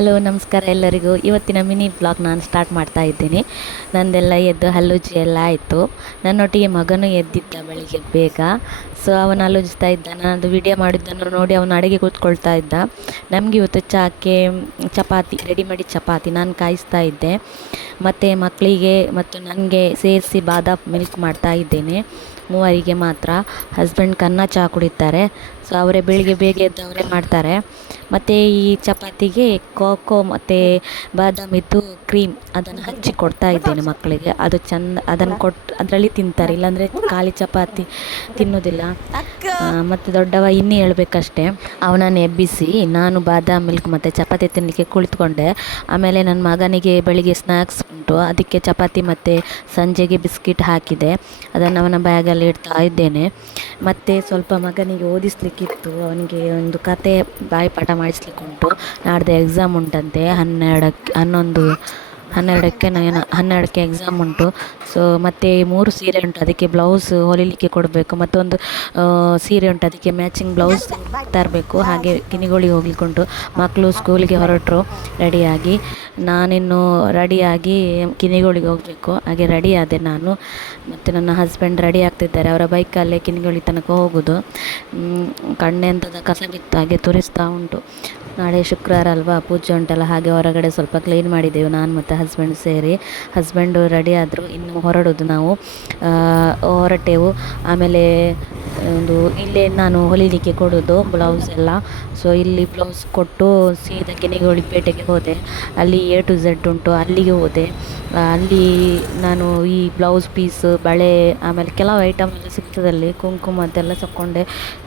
Hello ನಮಸ್ಕಾರ ಎಲ್ಲರಿಗೂ. ಇವತ್ತಿನ ಮಿನಿ ಬ್ಲಾಗ್ ನಾನು ಸ್ಟಾರ್ಟ್ ಮಾಡ್ತಾ ಇದ್ದೀನಿ. ನಂದೆಲ್ಲ ಎದ್ದು ಹಲ್ಲುಜ್ಜಿ ಎಲ್ಲ ಆಯಿತು. ನನ್ನೊಟ್ಟಿಗೆ ಮಗನೂ ಎದ್ದಿದ್ದ ಬೆಳಿಗ್ಗೆ ಬೇಗ. ಸೊ ಅವನು ಹಲ್ಲುಜ್ತಾ ಇದ್ದ. ನಾನದು ವಿಡಿಯೋ ಮಾಡಿದ್ದನ್ನು ನೋಡಿ ಅವನು ಅಡುಗೆ ಕೂತ್ಕೊಳ್ತಾ ಇದ್ದ. ನಮಗೆ ಇವತ್ತು ಚಾಕ್ಕೆ ಚಪಾತಿ ರೆಡಿಮೇಡ್ ಚಪಾತಿ ನಾನು ಕಾಯಿಸ್ತಾ ಇದ್ದೆ. ಮತ್ತು ಮಕ್ಕಳಿಗೆ ಮತ್ತು ನನಗೆ ಸೇರಿಸಿ ಬಾದಾಮ್ ಮಿಲ್ಕ್ ಮಾಡ್ತಾ ಇದ್ದೇನೆ. ಮೂವರಿಗೆ ಮಾತ್ರ. ಹಸ್ಬೆಂಡ್ ಅನ್ನ ಚಹಾ ಕುಡಿತಾರೆ. ಸೊ ಅವರೇ ಬೆಳಿಗ್ಗೆ ಬೇಗ ಎದ್ದು ಅವರೇ ಮಾಡ್ತಾರೆ. ಮತ್ತು ಈ ಚಪಾತಿಗೆ ಕೋಕೋ ಮತ್ತು ಬಾದಾಮಿದ್ದು ಕ್ರೀಮ್ ಅದನ್ನು ಹಚ್ಚಿ ಕೊಡ್ತಾ ಇದ್ದೇನೆ ಮಕ್ಕಳಿಗೆ. ಅದು ಚೆಂದ ಅದನ್ನು ಕೊಟ್ಟು ಅದರಲ್ಲಿ ತಿಂತಾರೆ, ಇಲ್ಲಾಂದರೆ ಖಾಲಿ ಚಪಾತಿ ತಿನ್ನೋದಿಲ್ಲ. ಮತ್ತು ದೊಡ್ಡವ ಇನ್ನೂ ಹೇಳ್ಬೇಕಷ್ಟೆ. ಅವನನ್ನು ಎಬ್ಬಿಸಿ ನಾನು ಬಾದಾಮ್ ಮಿಲ್ಕ್ ಮತ್ತು ಚಪಾತಿ ತಿನ್ನಲಿಕ್ಕೆ ಕುಳಿತುಕೊಂಡೆ. ಆಮೇಲೆ ನನ್ನ ಮಗನಿಗೆ ಬೆಳಿಗ್ಗೆ ಸ್ನ್ಯಾಕ್ಸ್ ಉಂಟು, ಅದಕ್ಕೆ ಚಪಾತಿ ಮತ್ತು ಸಂಜೆಗೆ ಬಿಸ್ಕಿಟ್ ಹಾಕಿದೆ. ಅದನ್ನು ಅವನ ಬ್ಯಾಗಲ್ಲಿ ಇಡ್ತಾ ಇದ್ದೇನೆ. ಮತ್ತು ಸ್ವಲ್ಪ ಮಗನಿಗೆ ಓದಿಸ್ಲಿಕ್ಕಿತ್ತು. ಅವನಿಗೆ ಒಂದು ಕತೆ ಬಾಯಿಪಾಠ ಮಾಡಿಸ್ಲಿಕ್ಕುಂಟು. ನಾಡ್ದು ಎಕ್ಸಾಮ್ ಉಂಟಂತೆ 12ಕ್ಕೆ ಎಕ್ಸಾಮ್ ಉಂಟು. ಸೊ ಮತ್ತು 3 ಸೀರೆ ಉಂಟು, ಅದಕ್ಕೆ ಬ್ಲೌಸ್ ಹೊಲಿಲಿಕ್ಕೆ ಕೊಡಬೇಕು. ಮತ್ತೊಂದು ಸೀರೆ ಉಂಟು, ಅದಕ್ಕೆ ಮ್ಯಾಚಿಂಗ್ ಬ್ಲೌಸ್ ತರಬೇಕು. ಹಾಗೆ ಕಿನಿಗೋಳಿಗೆ ಹೋಗ್ಲಿಕ್ಕುಂಟು. ಮಕ್ಕಳು ಸ್ಕೂಲಿಗೆ ಹೊರಟರು ರೆಡಿಯಾಗಿ. ನಾನಿನ್ನು ರೆಡಿಯಾಗಿ ಕಿನಿಗೋಳಿಗೆ ಹೋಗಬೇಕು. ಹಾಗೆ ರೆಡಿ ಆದೆ ನಾನು. ಮತ್ತು ನನ್ನ ಹಸ್ಬೆಂಡ್ ರೆಡಿ ಆಗ್ತಿದ್ದಾರೆ. ಅವರ ಬೈಕಲ್ಲೇ ಕಿನಿಗೋಳಿ ತನಕ ಹೋಗೋದು. ಕಣ್ಣೆಂಥದ ಕಸ ಬಿತ್ತು ಹಾಗೆ ತುರಿಸ್ತಾ ಉಂಟು. ನಾಳೆ ಶುಕ್ರವಾರ ಅಲ್ವಾ, ಪೂಜೆ ಉಂಟಲ್ಲ, ಹಾಗೆ ಹೊರಗಡೆ ಸ್ವಲ್ಪ ಕ್ಲೀನ್ ಮಾಡಿದ್ದೆವು ನಾನು ಮತ್ತು ಹಸ್ಬೆಂಡ್ ಸೇರಿ. ಹಸ್ಬೆಂಡು ರೆಡಿ ಆದರು, ಇನ್ನು ಹೊರಡೋದು ನಾವು. ಹೊರಟೆವು. ಆಮೇಲೆ ಇಲ್ಲೇ ನಾನು ಹೊಲಿಲಿಕ್ಕೆ ಕೊಡೋದು ಬ್ಲೌಸ್ ಎಲ್ಲ. ಸೊ ಇಲ್ಲಿ ಬ್ಲೌಸ್ ಕೊಟ್ಟು ಸೀದಾ ಕಿನಿಗೋಳಿ ಪೇಟೆಗೆ ಹೋದೆ. ಅಲ್ಲಿ A to Z ಉಂಟು, ಅಲ್ಲಿಗೆ ಹೋದೆ. ಅಲ್ಲಿ ನಾನು ಈ ಬ್ಲೌಸ್ ಪೀಸ್, ಬಳೆ, ಆಮೇಲೆ ಕೆಲವು ಐಟಮ್ ಎಲ್ಲ ಸಿಗ್ತದಲ್ಲಿ, ಕುಂಕುಮದ್ದೆಲ್ಲ ತಗೊಂಡೆ.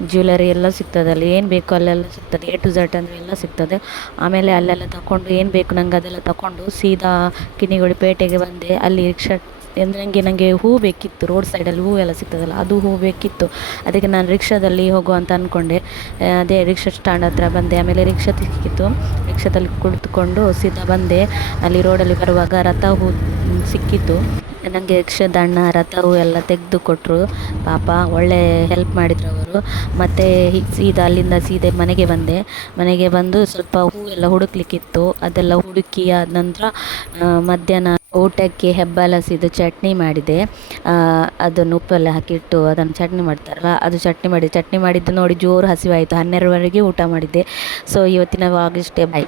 ಜ್ಯುವೆಲರಿ ಎಲ್ಲ ಸಿಗ್ತದಲ್ಲಿ, ಏನು ಬೇಕು ಅಲ್ಲೆಲ್ಲ ಸಿಗ್ತದೆ. A to Z ಅಂದರೆ ಎಲ್ಲ ಸಿಗ್ತದೆ. ಆಮೇಲೆ ಅಲ್ಲೆಲ್ಲ ತಗೊಂಡು ಏನು ಬೇಕು ನಂಗೆ ಅದೆಲ್ಲ ತಗೊಂಡು ಸೀದಾ ಕಿನಿಗೋಳಿ ಪೇಟೆಗೆ ಬಂದೆ. ಅಲ್ಲಿ ರಿಕ್ಷಾ ನನಗೆ ಹೂ ಬೇಕಿತ್ತು. ರೋಡ್ ಸೈಡಲ್ಲಿ ಹೂ ಎಲ್ಲ ಸಿಗ್ತದಲ್ಲ, ಅದು ಹೂ ಬೇಕಿತ್ತು. ಅದಕ್ಕೆ ನಾನು ರಿಕ್ಷಾದಲ್ಲಿ ಹೋಗುವ ಅಂತ ಅಂದ್ಕೊಂಡೆ. ಅದೇ ರಿಕ್ಷಾ ಸ್ಟ್ಯಾಂಡ್ ಹತ್ರ ಬಂದೆ. ಆಮೇಲೆ ರಿಕ್ಷಾ ಸಿಕ್ಕಿತ್ತು. ರಿಕ್ಷಾದಲ್ಲಿ ಕುಳಿತುಕೊಂಡು ಸೀದಾ ಬಂದೆ. ಅಲ್ಲಿ ರೋಡಲ್ಲಿ ಬರುವಾಗ ರಥ ಹೂ ಸಿಕ್ಕಿತ್ತು. ನನಗೆ ರಿಕ್ಷಾದ ಅಣ್ಣ ರಥ ಹೂ ಎಲ್ಲ ತೆಗೆದು ಕೊಟ್ಟರು. ಪಾಪ ಒಳ್ಳೆ ಹೆಲ್ಪ್ ಮಾಡಿದರು ಅವರು. ಮತ್ತು ಸೀದಾ ಅಲ್ಲಿಂದ ಸೀದಾ ಮನೆಗೆ ಬಂದು ಸ್ವಲ್ಪ ಹೂ ಎಲ್ಲ ಹುಡುಕ್ಲಿಕ್ಕಿತ್ತು. ಅದೆಲ್ಲ ಹುಡುಕಿ ಆದ ನಂತರ ಮಧ್ಯಾಹ್ನ ಊಟಕ್ಕೆ ಹೆಬ್ಬಲಸಿದು ಚಟ್ನಿ ಮಾಡಿದೆ. ಅದನ್ನು ಉಪ್ಪೆಲ್ಲ ಹಾಕಿಟ್ಟು ಅದನ್ನು ಚಟ್ನಿ ಮಾಡ್ತಾರಲ್ಲ, ಅದು ಚಟ್ನಿ ಮಾಡಿದ್ದು ನೋಡಿ ಜೋರು ಹಸಿವಾಯಿತು. 12ವರೆಗೆ ಊಟ ಮಾಡಿದ್ದೆ. ಸೊ ಇವತ್ತಿನ ವ್ಲಾಗ್ ಇಷ್ಟೇ. ಬಾಯ್.